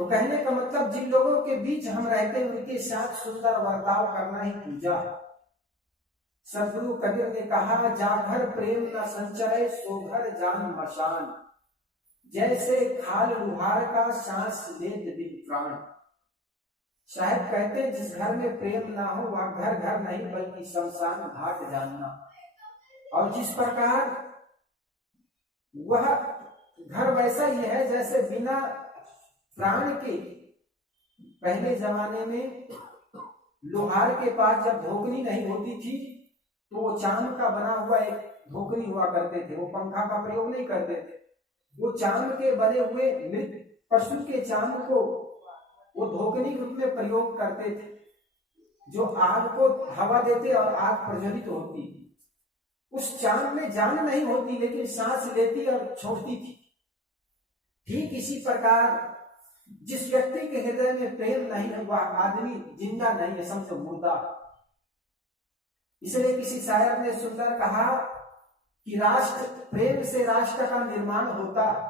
तो कहने का मतलब जिन लोगों के बीच हम रहते हैं उनके साथ सुंदर बर्ताव करना ही पूजा। सदगुरु कबीर ने कहा, जाघर प्रेम न संचय सो घर जान मशान, जैसे खाल लुहार का सांस लेत बिन प्राण। साहब कहते हैं जिस घर में प्रेम ना हो वह घर घर नहीं बल्कि शमशान घाट जानना। और जिस प्रकार वह घर वैसा ही है जैसे बिना प्राण के, पहले जमाने में लोहार के पास जब धोकनी नहीं होती थी तो वो चांद का बना हुआ एक धोकनी हुआ करते थे, वो पंखा का प्रयोग नहीं करते थे, वो चांद के बने हुए मृत पशु के चांद को वो धोकनी रूप में प्रयोग करते थे, जो आग को हवा देते और आग प्रज्वलित होती। उस चांद में जान नहीं होती लेकिन सांस लेती और छोड़ती थी। ठीक इसी प्रकार जिस व्यक्ति के हृदय में प्रेम नहीं है वह आदमी जिंदा नहीं है, समझो मुर्दा। इसलिए किसी शायर ने सुंदर कहा कि राष्ट्र प्रेम से राष्ट्र का निर्माण होता है,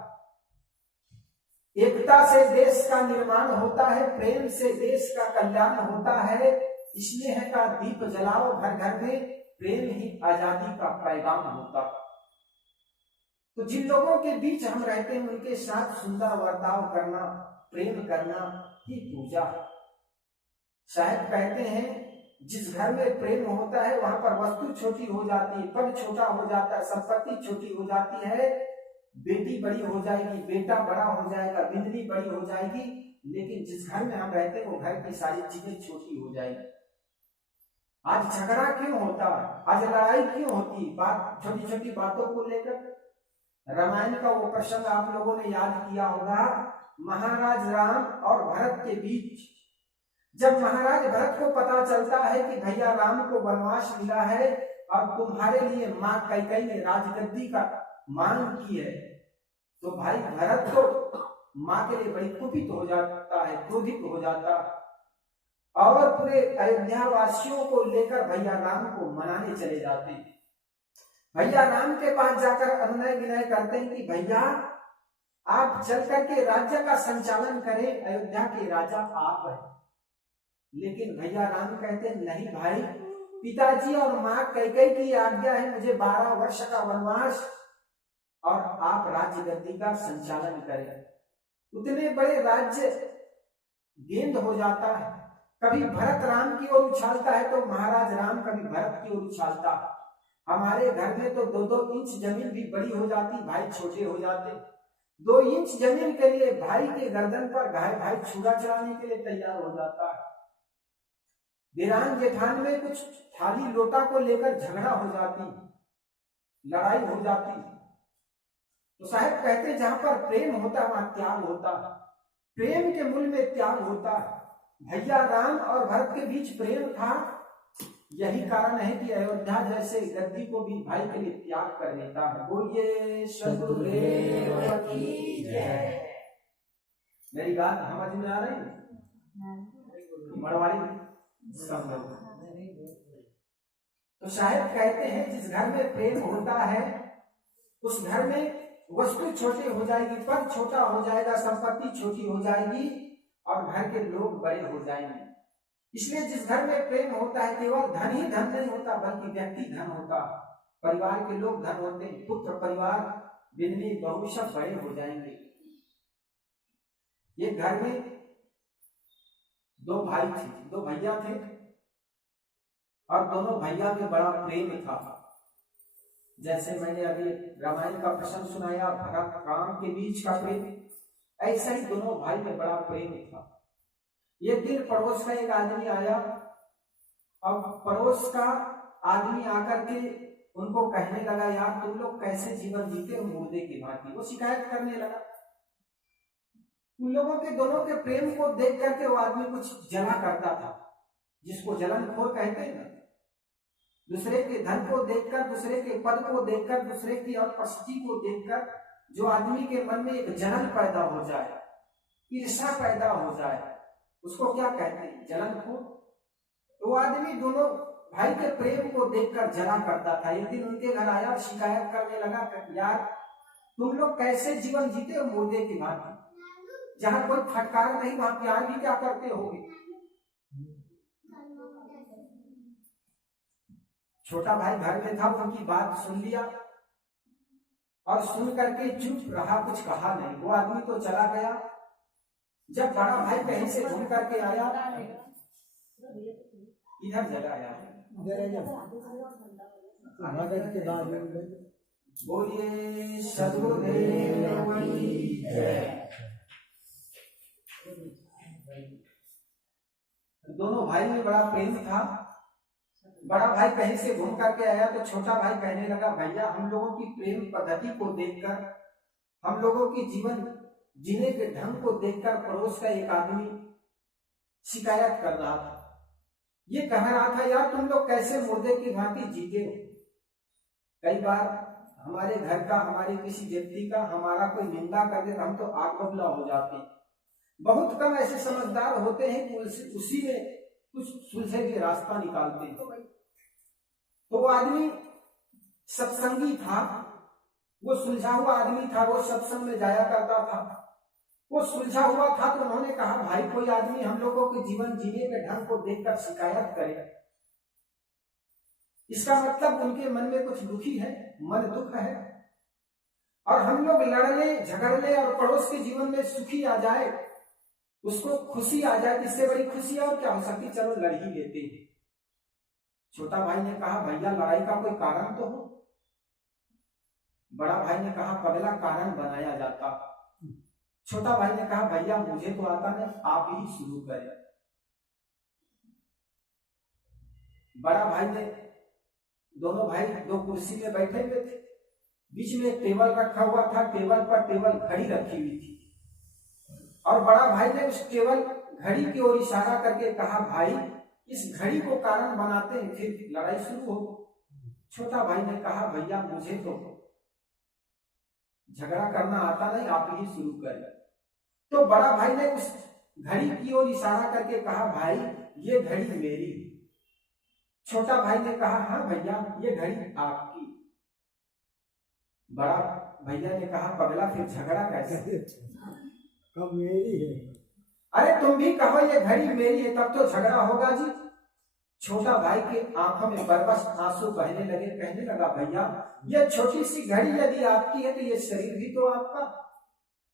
एकता से देश का निर्माण होता है, प्रेम से देश का कल्याण होता है। स्नेह का दीप जलाओ घर घर में, प्रेम ही आजादी का पैगाम होता। तो जिन लोगों के बीच हम रहते हैं उनके साथ सुंदर बर्ताव करना, प्रेम करना ही पूजा। शायद कहते हैं जिस घर में प्रेम होता है वहां पर वस्तु छोटी हो जाती है, पद छोटा हो जाता है, संपत्ति छोटी हो जाती है, बेटी बड़ी हो जाएगी, बेटा बड़ा हो जाएगा, बिजली बड़ी हो जाएगी, लेकिन जिस घर में हम रहते हैं वो घर की सारी चीजें छोटी हो जाएगी। आज झगड़ा क्यों होता है, आज लड़ाई क्यों होती, बात छोटी छोटी बातों को लेकर। रामायण का वो प्रसंग आप लोगों ने याद किया होगा, महाराज राम और भरत के बीच। जब महाराज भरत को पता चलता है कि भैया राम को वनवास मिला है और तुम्हारे लिए मां कैकेयी ने राजगद्दी का मांग की है, तो भाई भरत को मां के लिए बड़ी कुपित हो जाता है, क्रोधित हो जाता है और पूरे अयोध्या वासियों को लेकर भैया राम को मनाने चले जाते हैं। भैया राम के पास जाकर अनुनय विनय करते हैं कि भैया आप चल करके राज्य का संचालन करें, अयोध्या के राजा आप हैं। लेकिन भैया राम कहते हैं नहीं भाई, पिताजी और मां कैकेयी की आज्ञा है, मुझे 12 वर्ष का वनवास और आप राज्य गद्दी का संचालन करें। उतने बड़े राज्य गेंद हो जाता है, कभी भरत राम की ओर उछालता है तो महाराज राम कभी भरत की ओर उछालता। हमारे घर में तो 2-2 इंच जमीन भी बड़ी हो जाती, भाई छोटे हो जाते। 2 इंच जमीन के लिए भाई के गर्दन पर भाई छुरा चलाने के लिए तैयार हो जाता है। देरान जेठान में कुछ थाली लोटा को लेकर झगड़ा हो जाती, लड़ाई हो जाती। तो साहब कहते जहां पर प्रेम होता वहां त्याग होता, प्रेम के मूल में त्याग होता। भैया राम और भरत के बीच प्रेम था, यही कारण है कि अयोध्या जैसे गद्दी को भी भाई के लिए त्याग कर देता है। बोलिए सदगुरुदेव की जय। मेरी बात समझ में आ रही है? मरवाड़ी सब लोग। तो शायद कहते हैं जिस घर में प्रेम होता है उस घर में वस्तु छोटी हो जाएगी, पद छोटा हो जाएगा, संपत्ति छोटी हो जाएगी और घर के लोग बड़े हो जाएंगे। इसलिए जिस घर में प्रेम होता है केवल धन ही धन नहीं होता बल्कि व्यक्ति धन होता, परिवार के लोग धन होते, पुत्र परिवार बिजली बहू सब बड़े हो जाएंगे। ये घर में 2 भाई थे, 2 भैया थे और दोनों भैया में बड़ा प्रेम था। जैसे मैंने अभी रामायण का प्रसंग सुनाया, भरत राम के बीच का प्रेम, ऐसा ही दोनों भाई में बड़ा प्रेम था। एक दिन पड़ोस का एक आदमी आया और पड़ोस का आदमी आकर के उनको कहने लगा, यार तुम लोग कैसे जीवन जीते हो मुर्दे की भांति। वो शिकायत करने लगा। उन लोगों के दोनों के प्रेम को देख करके वो आदमी कुछ जला करता था, जिसको जलनखोर कहते हैं ना। दूसरे के धन को देखकर, दूसरे के पद को देखकर, दूसरे की और प्रसिद्धि को देखकर जो आदमी के मन में एक जलन पैदा हो जाए, ईर्ष्या पैदा हो जाए, उसको क्या कहते हैं? जलनखोर। तो आदमी दोनों भाई के प्रेम को देखकर जला करता था। एक दिन उनके घर आया और शिकायत करने लगा, यार तुम लोग कैसे जीवन जीते हो मुर्दे की भांति। जहां कोई फटकार नहीं वहां प्यार भी क्या करते होगे। छोटा भाई घर में था, उनकी बात सुन लिया और सुन करके चुप रहा, कुछ कहा नहीं। वो आदमी तो चला गया। जब बड़ा भाई कहीं से घूम करके आया, इधर जगह आया, बोलिए सदगुरुदेव की जय। दोनों भाई में बड़ा प्रेम था। बड़ा भाई कहीं से घूम करके आया तो छोटा भाई कहने लगा, भैया हम लोगों की प्रेम पद्धति को देखकर, हम लोगों की जीवन जीने के ढंग को देखकर पड़ोस का एक आदमी शिकायत कर रहा था। ये कह रहा था, यार तुम लोग कैसे मुर्दे की भांति जीते हो। कई बार हमारे घर का, हमारे किसी व्यक्ति का हमारा कोई निंदा कर दे, हम तो आग बबूला हो जाते हैं। बहुत कम ऐसे समझदार होते हैं कि उसी में कुछ सुलझे के रास्ता निकालते हैं। तो वो आदमी सत्संगी था, वो सुलझा हुआ आदमी था, वो सत्संग में जाया करता था, वो सुलझा हुआ था। तो उन्होंने कहा, भाई कोई आदमी हम लोगों के जीवन जीने के ढंग को देखकर शिकायत करे, इसका मतलब उनके मन में कुछ दुखी है, मन दुख है। और हम लोग लड़ने झगड़ने और पड़ोस के जीवन में सुखी आ जाए, उसको खुशी आ जाए, इससे बड़ी खुशी और क्या हो सकती, चलो लड़ ही लेते हैं। छोटा भाई ने कहा, भैया लड़ाई का कोई कारण तो हो। बड़ा भाई ने कहा, पगला कारण बनाया जाता। छोटा भाई ने कहा, भैया मुझे तो आता नहीं, आप ही शुरू करें। बड़ा भाई ने, दोनों भाई दो कुर्सी में बैठे हुए थे, बीच में एक टेबल रखा हुआ था, टेबल पर टेबल घड़ी रखी हुई थी। और बड़ा भाई ने उस टेबल घड़ी की ओर इशारा करके कहा, भाई इस घड़ी को कारण बनाते हैं, फिर लड़ाई शुरू हो। छोटा भाई ने कहा, भैया मुझे तो झगड़ा करना आता नहीं, आप ही शुरू करें। तो बड़ा भाई ने उस घड़ी की ओर इशारा करके कहा, भाई ये घड़ी मेरी। छोटा भाई ने कहा, हाँ भैया ये घड़ी आपकी। बड़ा भैया ने कहा, पगला फिर झगड़ा कैसे, कब मेरी है। अरे तुम भी कहो ये घड़ी मेरी है, तब तो झगड़ा होगा जी। छोटा भाई के आंखों में बरबस आंसू बहने लगे, कहने लगा, भैया ये छोटी सी घड़ी यदि आपकी है तो ये शरीर भी तो आपका।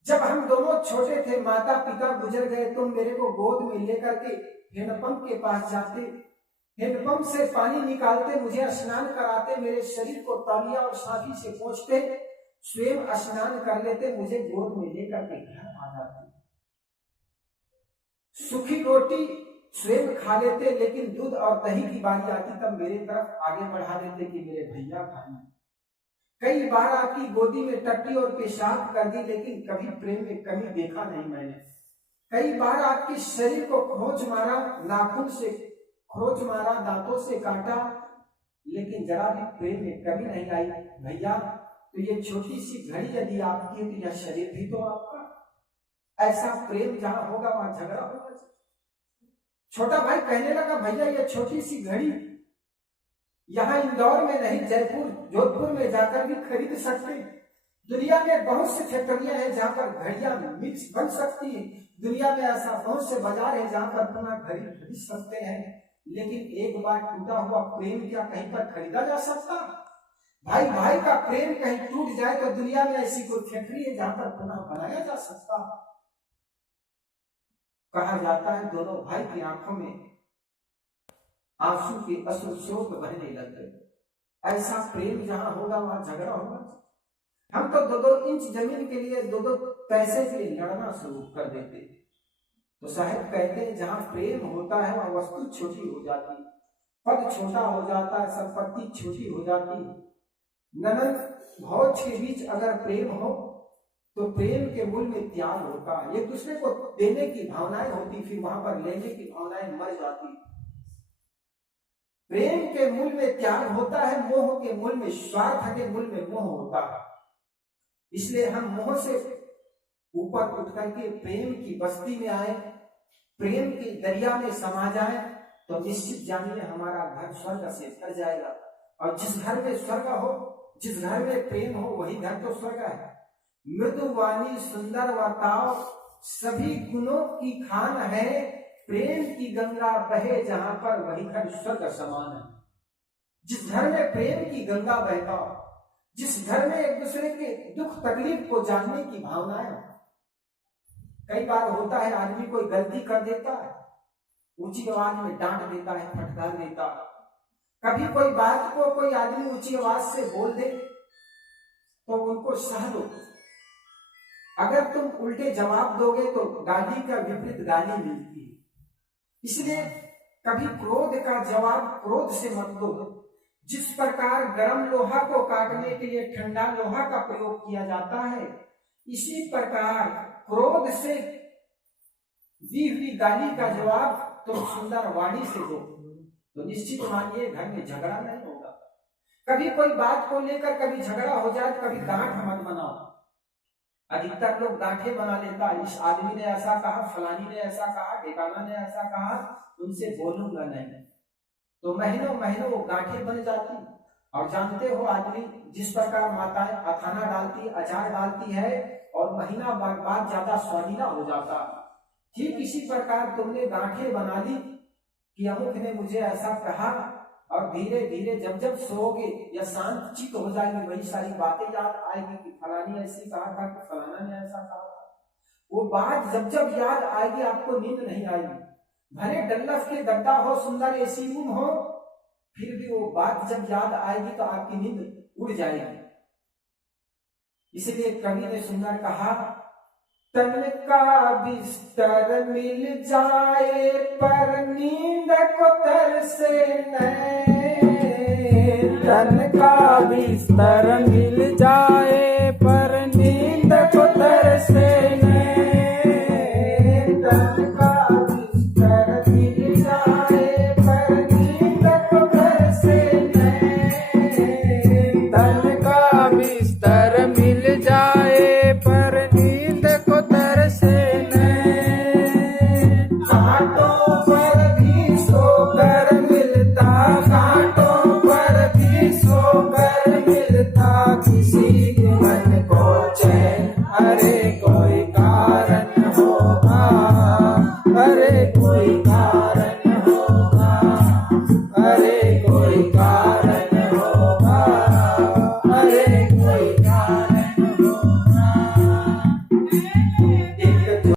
जब हम दोनों छोटे थे, माता पिता गुजर गए, तुम मेरे को गोद में लेकर के हैंडपंप के पास जाते, हैंडपंप से पानी निकालते, मुझे स्नान कराते, मेरे शरीर को तौलिया और साफी से पोंछते, स्वयं स्नान कर लेते, मुझे गोद में लेकर के घर आ जाते, सूखी रोटी स्वयं खा लेते, लेकिन दूध और दही की बारी आती तब मेरे तरफ आगे बढ़ा देते कि मेरे भैया खाएं। कई बार आपकी गोदी में टट्टी और पेशाब कर दी, लेकिन कभी प्रेम में कमी देखा नहीं मैंने। कई बार आपके शरीर को खरोंच मारा, नाखून से खरोंच मारा, दांतों से काटा, लेकिन जरा भी प्रेम में कमी नहीं आई। भैया तो ये छोटी सी घड़ी यदि आपकी है तो यह शरीर भी तो आपका। ऐसा प्रेम जहां होगा वहां झगड़ा होगा। छोटा भाई कहने लगा, भैया ये छोटी सी घड़ी यहाँ इंदौर में नहीं, जयपुर जोधपुर में जाकर भी खरीद सकते। दुनिया में बहुत सी फैक्ट्रियां हैं जहां पर घड़ियां मिक्स बन सकती है। दुनिया में ऐसा बहुत से बाजार है जहां पर अपना घड़ी खरीद सकते हैं, लेकिन एक बार टूटा हुआ प्रेम क्या कहीं पर खरीदा जा सकता? भाई भाई का प्रेम कहीं टूट जाए तो दुनिया में ऐसी कोई फैक्ट्री है जहां पर पुनः बनाया जा सकता? कहा जाता है दोनों भाई की आंखों में आंसू के अश्रुस्रोत बहने लग गए। ऐसा प्रेम जहां होगा वहां झगड़ा होगा। हम तो 2-2 इंच जमीन के लिए 2-2 पैसे के लिए लड़ना शुरू कर देते। तो साहब कहते हैं जहां प्रेम होता है वहां वस्तु छोटी हो जाती, पद छोटा हो जाता है, संपत्ति छोटी हो जाती। ननद भौज के बीच अगर प्रेम हो तो प्रेम के मूल में त्याग होता है, एक दूसरे को देने की भावनाएं होती, फिर वहां पर लेने की भावनाएं मर जाती। प्रेम के मूल में त्याग होता है, मोह के मूल में, स्वार्थ के मूल में मोह होता है। इसलिए हम मोह से ऊपर उठ करके प्रेम की बस्ती में आए, प्रेम के दरिया में समा जाए, तो निश्चित जानिए हमारा घर स्वर्ग से भर जाएगा। और जिस घर में स्वर्ग हो, जिस घर में प्रेम हो, वही घर तो स्वर्ग है। मृदुवाणी सुंदर वाताव सभी गुणों की खान है, प्रेम की गंगा बहे जहां पर वही घर स्वर्ग समान है। जिस घर में प्रेम की गंगा बहता हो, जिस घर में एक दूसरे के दुख तकलीफ को जानने की भावनाएं हो। कई बार होता है आदमी कोई गलती कर देता है, ऊंची आवाज में डांट देता है, फटकार देता है। कभी कोई बात को कोई आदमी ऊंची आवाज से बोल दे तो उनको सह लो। अगर तुम उल्टे जवाब दोगे तो गाली का विपरीत गाली मिलती है। इसलिए कभी क्रोध का जवाब क्रोध से मत दो। जिस प्रकार गर्म लोहा को काटने के लिए ठंडा लोहा का प्रयोग किया जाता है, इसी प्रकार क्रोध से दी हुई गाली का जवाब तुम सुंदर वाणी से दो तो निश्चित मानिए घर में झगड़ा नहीं होगा। कभी कोई बात को लेकर कभी झगड़ा हो जाए, कभी गांठ मत बनाओ। अधिकतर लोग गांठे बना लेता है, इस आदमी ने ऐसा कहा, फलानी ने ऐसा कहा, ठेकाना ने ऐसा कहा, उनसे बोलूंगा नहीं, तो महीनों महीनों वो गांठे बन जाती। और जानते हो आदमी जिस प्रकार माताएं अथाना डालती, अचार डालती है और महीना बाद ज्यादा स्वादिला हो जाता, ठीक इसी प्रकार तुमने गांठे बना ली कि अमुक ने मुझे ऐसा कहा, और धीरे धीरे जब जब सोओगे या शांत चित्त हो जाएगी, वही सारी बातें याद आएगी कि फलानी ऐसी कहा था, कि फलाना ने ऐसा कहा था। वो बात जब जब याद आएगी आपको नींद नहीं आएगी। भले डल्लफ के गद्दा हो, सुंदर एसी रूम हो, फिर भी वो बात जब याद आएगी तो आपकी नींद उड़ जाएगी। इसलिए कवि ने सुंदर कहा, तन का बिस्तर मिल जाए पर नींद को तरसे नैन। तन का बिस्तर मिल जाए पर नींद को तरसे नैन। तन का बिस्तर मिल जाए पर नींद को तरसे नैन। तन का बिस्तर मिल जाए पर नींद को तरसे नैन। कांटों पर भी सोकर मिलता, कांटों पर भी सोकर मिलता, किसी के मन को चैन। अरे कोई कारण होगा, अरे कोई कारण